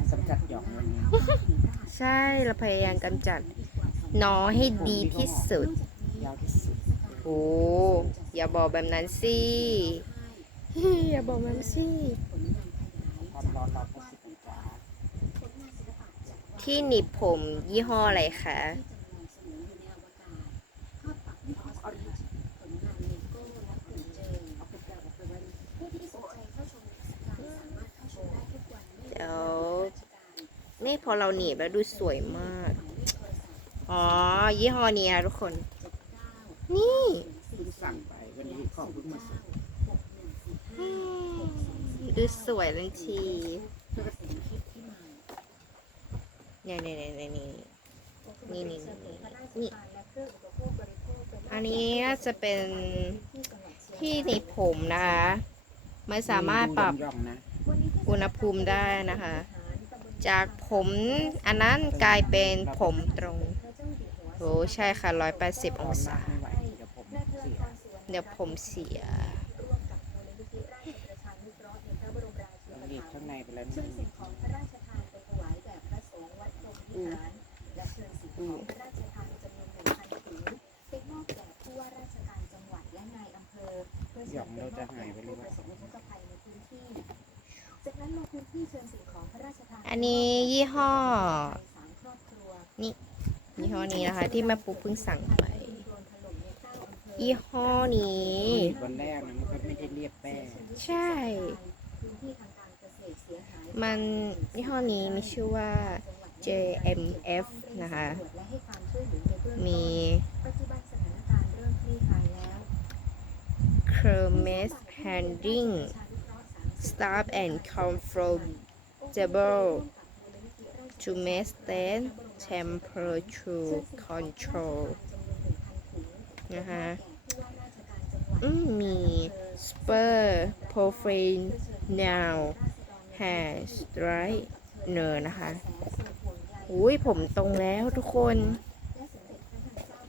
ามกำจัดหยองวันนี้ใช่เราพยายามกำจัดน้อให้ดีที่สุด ยาวที่สุดโอ้อย่าบอกแบบนั้นสิอย่าบอกแบบนั้นสิความร้อนร้อนประสิทธิ์จ้าที่หนีบผมยี่ห้ออะไรคะเดี๋ยว นี่พอเราหนีบแล้วดูสวยมาก อ๋อ ยี่ห้อนี้นะทุกคน นี่สั่งไปวันนี้ของเพิ่งมาส่งดูสวยทันทีเนี่ยเนี่ยเนี่ยเนี่ยนี่นี่นี่นี่ อันนี้น่าจะเป็นที่หนีบผมนะคะ ไมันสามารถปรับอุณหภูมิได้นะคะ จากผมอันนั้นกลายเป็นผมตรงโอ้ใช่ค่ะร้อยแปดสิบองศา เดี๋ยวผมเสียเดี๋ยวผมเสียเราหนีบข้างในไปแล้วนี่หย่องเราจะหายไปหรือเปล่า อันนี้ยี่ห้อ นี่ยี่ห้อนี้นะคะ ที่แม่ปุ๊กเพิ่งสั่งไป ยี่ห้อนี้ วันแรกนะมันก็ไม่ได้เรียบแป้งใช่ มันยี่ห้อนี้มีชื่อว่า JMF นะคะ มี c r e m e s Handling Staff and Comfortable to maintain temperature control นะคะมมี Spur Profile Now Hair Straightener นะคะอุ้ยผมตรงแล้วทุกคน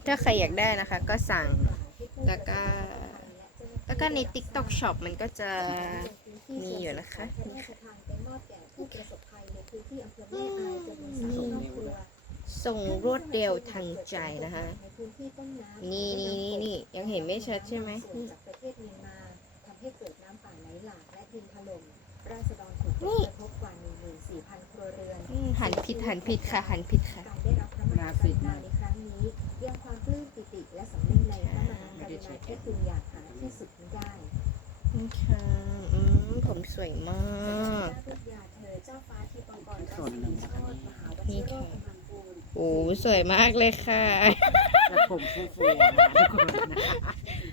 ถ้าใครอยากได้นะคะ ก็สั่งแล้วก็แล้วก็ใน TikTok Shop มันก็จะมีอยู่นะคะนี่ค่ะ อืมนี่ส่งรวดเร็วทันใจนะคะนี่นี่นี่นี่ยังเห็นไม่ชัดใช่ไหมนี่นี่อืมหันผิดหันผิดค่ะหันผิดค่ะนาสิกนะในครั้งนี้ยังความปลื้มปิติและสำนึกในพระมหากรุณาธิคุณอย่างหาที่สุดมิได้นี่ค่ะอืมผมสวยมาก องค์กรส่วนหนึ่งนะคะมหาวชินี่โรค่ะกำลังบูรณ์โอ้สวยมากเลยค่ะแต่ผมฟูๆนะทุกคน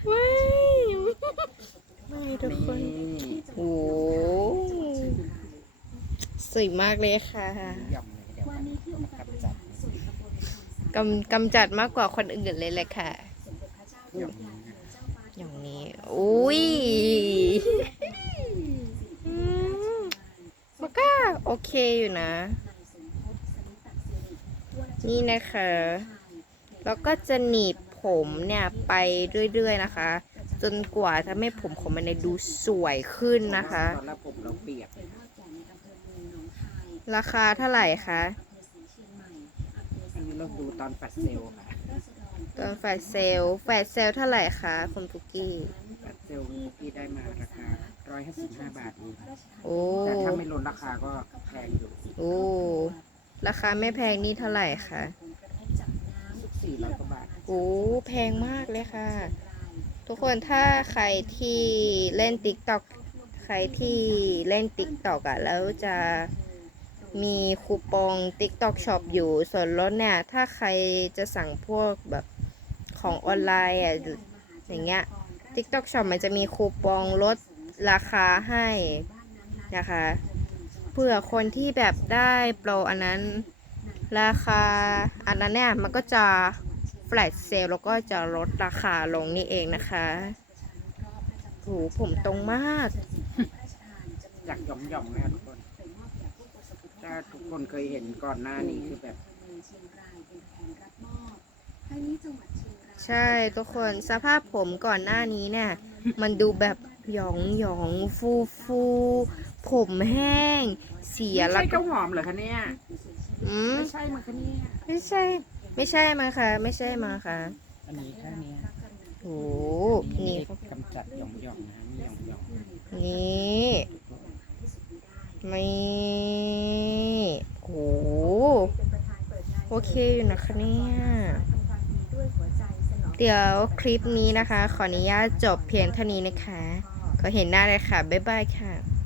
ไม่ไม่ทุกคนนี่โอ้สวยมากเลยค่ะหย่องเลยเดี๋ยวมันกำจัดกำกำจัดมากกว่าคนอื่นเลยแหละค่ะหย่องนี้นะอย่างนี้ อุ้ยอืมมันก็โอเคอยู่นะ นี่นะคะ แล้วก็จะหนีบผมเนี่ยไปเรื่อยๆนะคะ จนกว่าทำให้ผมของมันเนี่ยดูสวยขึ้นนะคะ ตอนแรกผมเราเปียกราคาเท่าไหร่คะ อันนี้เราดูตอนแฟลชเซลล์ค่ะตอนแฟลชเซลล์แฟลชเซลล์เท่าไหร่คะคุณปุกกี้แฟลชเซลล์ที่ได้มาราคา 155บาทเองโอ้ แต่ถ้าไม่ลดราคาก็แพงอยู่โอ้ ราคาไม่แพงนี่เท่าไหร่คะ400กว่าบาทโอ้แพงมากเลยค่ะ ทุกคนถ้าใครที่เล่น TikTok ใครที่เล่น TikTok อะแล้วจะมีคูปอง TikTok Shop อยู่ส่วนลดเนี่ย ถ้าใครจะสั่งพวกแบบของออนไลน์อะอย่างเงี้ย TikTok Shop มันจะมีคูปองลด ราคาให้นะคะ เพื่อคนที่แบบได้โปรอันนั้น ราคาอันนั้นเนี่ยมันก็จะแฟลชเซลแล้วก็จะลดราคาลงนี่เองนะคะโหผมตรงมาก อยากหย่องหย่องๆเลยอะทุกคน ถ้าทุกคนเคยเห็นก่อนหน้านี้คือแบบ ใช่ทุกคนสภาพผมก่อนหน้านี้เนี่ย มันดูแบบ หยองหยองฟูฟูผผมแห้ง เสียไม่แล้วใช่ก็เจ้าหอมเหรอคะเนี่ยอืมไม่ใช่มันคะเนี่ยไม่ใช่ ไม่ใช่มาค่ะ ไม่ใช่มาค่ะอันนี้แค่เนี้ยโอ้อันนี่นี้ไม่ได้กำจัดหย่อมหย่อมๆนะนี่หย่อมหย่อมนี่นี่โอ้โอเคอยู่นะคะเนี่ยเดี๋ยวคลิปนี้นะคะ ขออนุญาตจบเพียงเท่านี้นะคะ ก็เห็นหน้าเลยค่ะ บ๊ายบายค่ะ